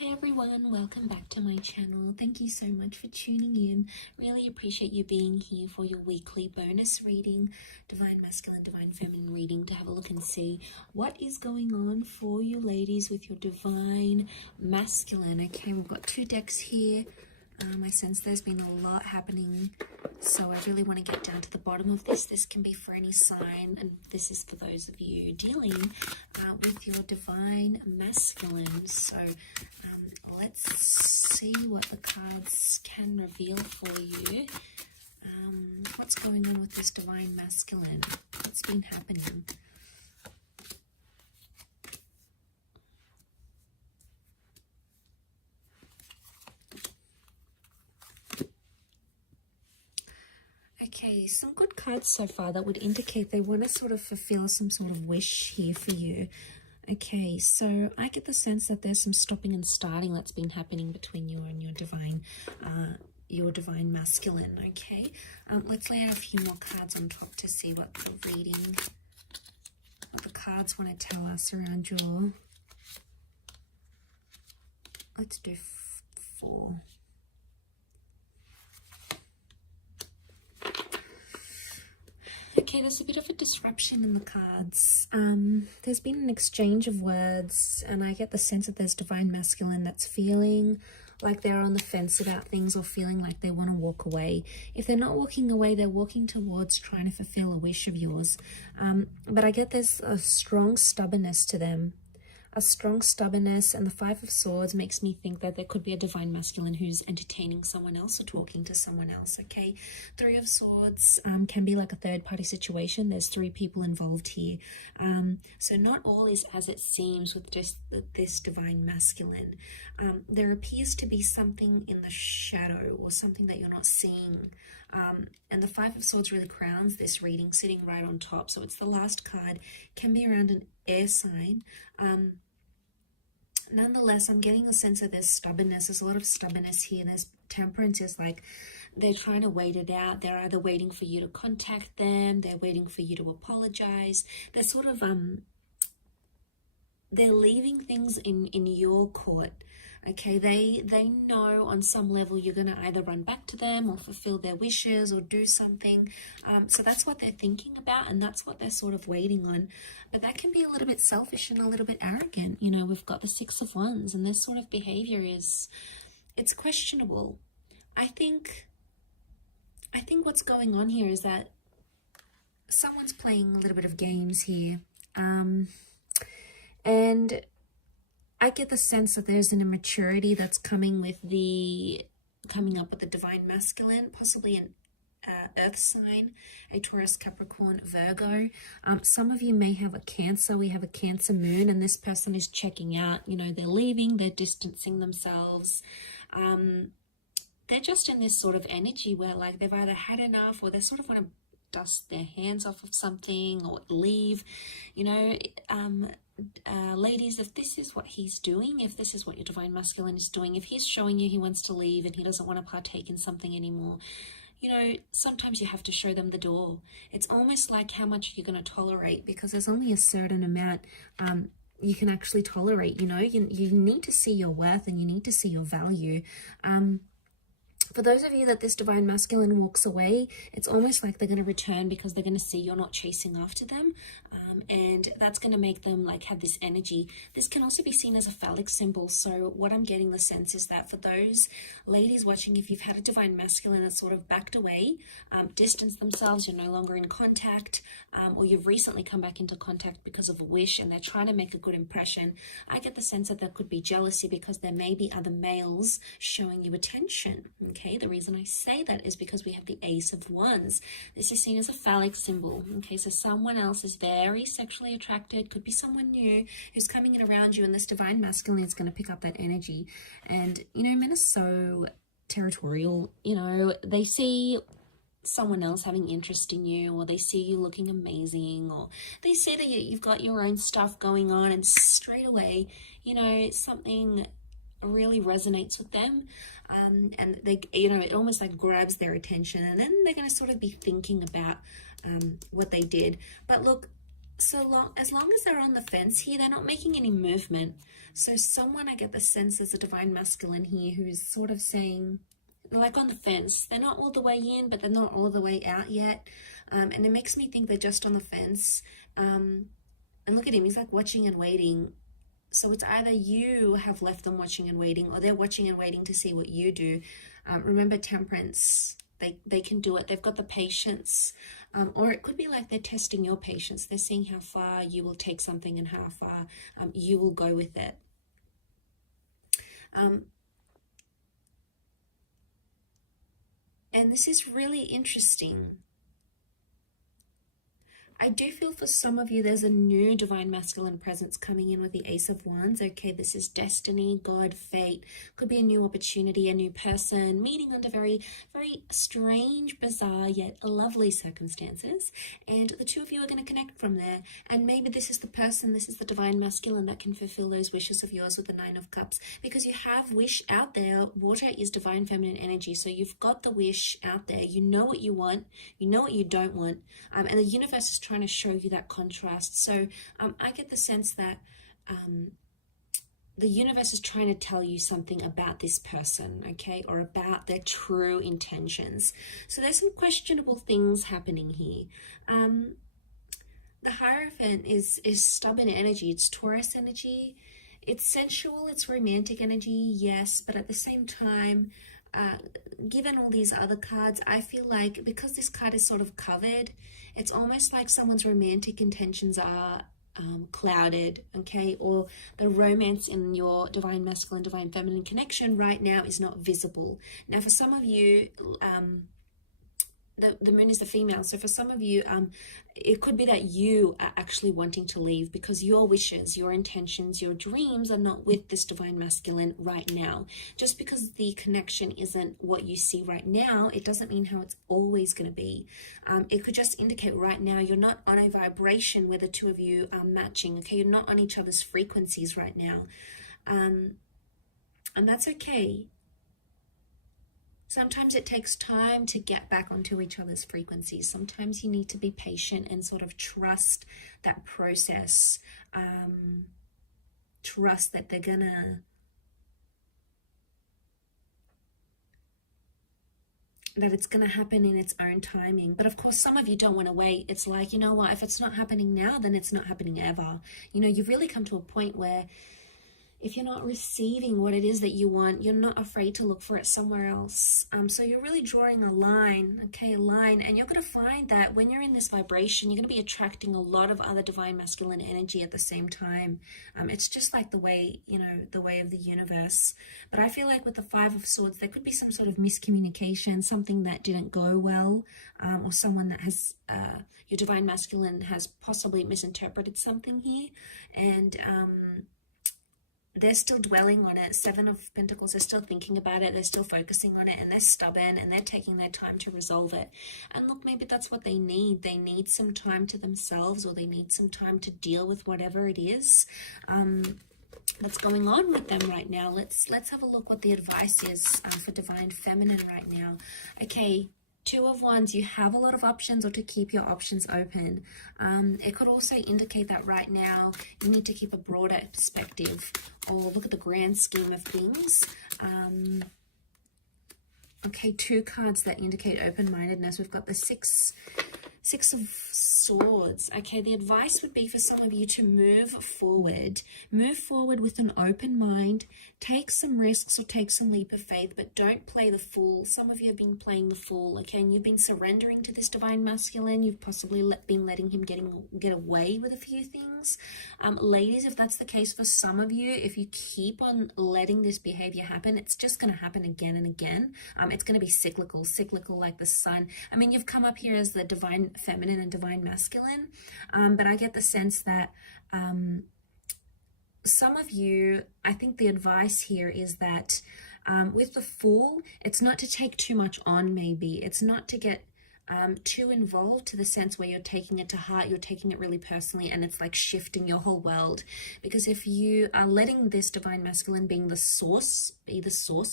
Hi everyone, welcome back to my channel. Thank you so much for tuning in. Really appreciate you being here for your weekly bonus reading, Divine Masculine, Divine Feminine reading, to have a look and see what is going on for you ladies with your Divine Masculine. Okay, we've got two decks here. I sense there's been a lot happening, so I really want to get down to the bottom of this. This can be for any sign, and this is for those of you dealing with your Divine Masculine. So let's see what the cards can reveal for you. What's going on with this Divine Masculine? What's been happening? Okay, some good cards so far that would indicate they want to sort of fulfill some sort of wish here for you. Okay, so I get the sense that there's some stopping and starting that's been happening between you and your Divine Masculine. Okay, let's lay out a few more cards on top to see what the reading, what the cards want to tell us around your. Let's do 4. Okay, there's a bit of a disruption in the cards. There's been an exchange of words, and I get the sense that there's Divine Masculine that's feeling like they're on the fence about things, or feeling like they want to walk away. If they're not walking away, they're walking towards trying to fulfill a wish of yours. But I get there's a strong stubbornness to them. A strong stubbornness, and the 5 of Swords makes me think that there could be a Divine Masculine who's entertaining someone else or talking to someone else, okay? 3 of Swords can be like a third-party situation. There's 3 people involved here. So not all is as it seems with just this Divine Masculine. There appears to be something in the shadow, or something that you're not seeing. And the 5 of Swords really crowns this reading, sitting right on top. So it's the last card, can be around an air sign. Nonetheless, I'm getting the sense that there's stubbornness. There's a lot of stubbornness here. There's temperance. Is like they're trying to wait it out. They're either waiting for you to contact them. They're waiting for you to apologize. They're sort of they're leaving things in your court. Okay, they know on some level you're going to either run back to them or fulfill their wishes or do something. So that's what they're thinking about, and that's what they're sort of waiting on. But that can be a little bit selfish and a little bit arrogant. You know, we've got the 6 of Wands, and this sort of behavior it's questionable. I think what's going on here is that someone's playing a little bit of games here. And I get the sense that there's an immaturity that's coming up with the Divine Masculine, possibly an earth sign, a Taurus, Capricorn, Virgo. Some of you may have a Cancer. We have a Cancer moon, and this person is checking out. You know, they're leaving, they're distancing themselves. They're just in this sort of energy where like they've either had enough, or they sort of want to dust their hands off of something or leave. You know, ladies, if this is what he's doing, if this is what your Divine Masculine is doing, if he's showing you he wants to leave and he doesn't want to partake in something anymore, you know, sometimes you have to show them the door. It's almost like how much you're going to tolerate, because there's only a certain amount you can actually tolerate. You know, you need to see your worth, and you need to see your value. For those of you that this Divine Masculine walks away, it's almost like they're going to return because they're going to see you're not chasing after them. And that's going to make them like have this energy. This can also be seen as a phallic symbol. So what I'm getting the sense is that for those ladies watching, if you've had a Divine Masculine that's sort of backed away, distanced themselves, you're no longer in contact, or you've recently come back into contact because of a wish and they're trying to make a good impression, I get the sense that there could be jealousy because there may be other males showing you attention. Okay, the reason I say that is because we have the Ace of Wands. This is seen as a phallic symbol. Okay, so someone else is very sexually attracted, could be someone new who's coming in around you, and this Divine Masculine is going to pick up that energy. And, you know, men are so territorial. You know, they see someone else having interest in you, or they see you looking amazing, or they see that you've got your own stuff going on, and straight away, you know, something really resonates with them, and they, you know, it almost like grabs their attention, and then they're going to sort of be thinking about what they did. But look, as long as they're on the fence here, they're not making any movement. So someone, I get the sense, is a divine masculine here who's sort of saying, like on the fence. They're not all the way in, but they're not all the way out yet. And it makes me think they're just on the fence. And look at him, he's like watching and waiting. So it's either you have left them watching and waiting, or they're watching and waiting to see what you do. Remember, temperance, they can do it. They've got the patience. Or it could be like they're testing your patience. They're seeing how far you will take something and how far you will go with it. And this is really interesting. I do feel for some of you there's a new divine masculine presence coming in with the Ace of Wands. Okay, this is destiny, God, fate. Could be a new opportunity, a new person, meeting under very, very strange, bizarre, yet lovely circumstances. And the two of you are going to connect from there. And maybe this is the person, this is the divine masculine that can fulfill those wishes of yours with the Nine of Cups. Because you have wish out there. Water is divine feminine energy. So you've got the wish out there. You know what you want. You know what you don't want. And the universe is trying to show you that contrast. So I get the sense that the universe is trying to tell you something about this person, okay, or about their true intentions. So there's some questionable things happening here. The Hierophant is stubborn energy. It's Taurus energy. It's sensual. It's romantic energy, yes, but at the same time, given all these other cards, I feel like because this card is sort of covered, it's almost like someone's romantic intentions are clouded, okay, or the romance in your divine masculine, divine feminine connection right now is not visible. Now, for some of you, the moon is the female, so for some of you it could be that you are actually wanting to leave because your wishes, your intentions, your dreams are not with this divine masculine right now. Just because the connection isn't what you see right now, it doesn't mean how it's always going to be. It could just indicate right now you're not on a vibration where the two of you are matching, okay? You're not on each other's frequencies right now, and that's okay. Sometimes it takes time to get back onto each other's frequencies. Sometimes you need to be patient and sort of trust that process. Trust that they're gonna, that it's gonna happen in its own timing. But of course, some of you don't want to wait. It's like, you know what, if it's not happening now, then it's not happening ever. You know, you've really come to a point where if you're not receiving what it is that you want, you're not afraid to look for it somewhere else. So you're really drawing a line, okay, a line, and you're going to find that when you're in this vibration, you're going to be attracting a lot of other divine masculine energy at the same time. It's just like the way, you know, the way of the universe. But I feel like with the Five of Swords, there could be some sort of miscommunication, something that didn't go well, or someone that has, your divine masculine has possibly misinterpreted something here, and they're still dwelling on it. Seven of Pentacles, they're still thinking about it, they're still focusing on it, and they're stubborn, and they're taking their time to resolve it. And look, maybe that's what they need. They need some time to themselves, or they need some time to deal with whatever it is that's going on with them right now. Let's have a look what the advice is for divine feminine right now. Okay, Two of Wands, you have a lot of options, or to keep your options open. It could also indicate that right now you need to keep a broader perspective, or look at the grand scheme of things. Okay, two cards that indicate open-mindedness. We've got the Six of Swords. Okay, the advice would be for some of you to move forward. Move forward with an open mind. Take some risks or take some leap of faith, but don't play the fool. Some of you have been playing the fool, okay, and you've been surrendering to this divine masculine. You've possibly been letting him get away with a few things. Ladies, if that's the case for some of you, if you keep on letting this behavior happen, it's just going to happen again and again. It's going to be cyclical like the sun. I mean, you've come up here as the divine feminine and divine masculine, but I get the sense that some of you, I think the advice here is that with the Fool, it's not to take too much on. Maybe it's not to get too involved, to the sense where you're taking it to heart, you're taking it really personally, and it's like shifting your whole world. Because if you are letting this divine masculine be the source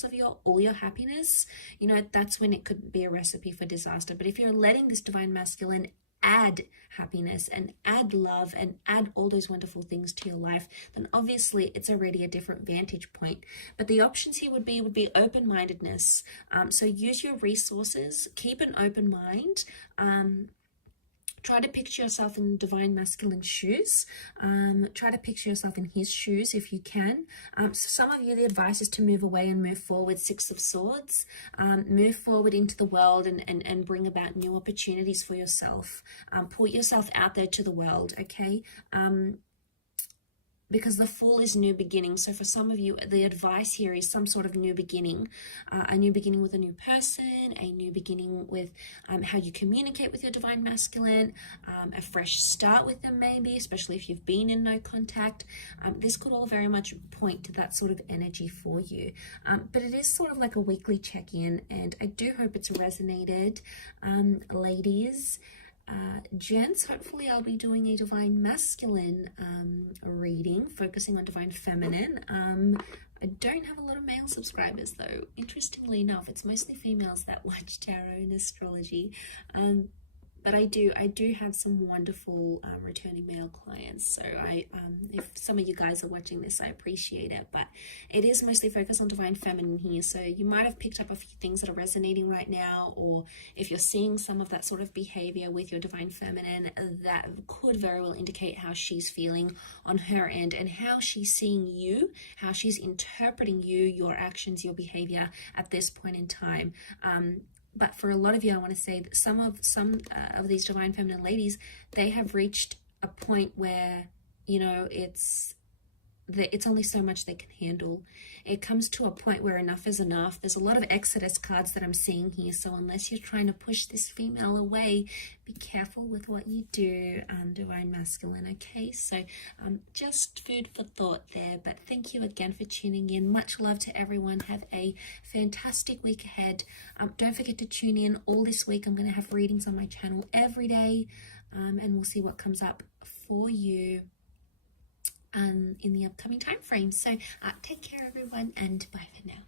of all your happiness, you know, that's when it could be a recipe for disaster. But if you're letting this divine masculine add happiness and add love and add all those wonderful things to your life, then obviously it's already a different vantage point. But the options here would be open-mindedness. So use your resources, keep an open mind. Try to picture yourself in divine masculine shoes. Try to picture yourself in his shoes if you can. So some of you, the advice is to move away and move forward. Six of Swords. Move forward into the world and bring about new opportunities for yourself. Put yourself out there to the world, okay? Because the Fool is new beginning. So for some of you, the advice here is some sort of new beginning, a new beginning with a new person, a new beginning with how you communicate with your divine masculine, a fresh start with them maybe, especially if you've been in no contact. This could all very much point to that sort of energy for you. But it is sort of like a weekly check-in, and I do hope it's resonated, ladies. Gents, hopefully I'll be doing a divine masculine reading, focusing on divine feminine. I don't have a lot of male subscribers though. Interestingly enough, it's mostly females that watch tarot and astrology. But I do have some wonderful returning male clients. So if some of you guys are watching this, I appreciate it. But it is mostly focused on divine feminine here. So you might have picked up a few things that are resonating right now, or if you're seeing some of that sort of behavior with your divine feminine, that could very well indicate how she's feeling on her end and how she's seeing you, how she's interpreting you, your actions, your behavior at this point in time. But for a lot of you, I want to say that some of these divine feminine ladies, they have reached a point where, you know, it's only so much they can handle. It comes to a point where enough is enough. There's a lot of Exodus cards that I'm seeing here. So unless you're trying to push this female away, be careful with what you do, divine masculine, okay? So just food for thought there. But thank you again for tuning in. Much love to everyone. Have a fantastic week ahead. Don't forget to tune in all this week. I'm going to have readings on my channel every day, and we'll see what comes up for you in the upcoming time frame. So take care everyone, and bye for now.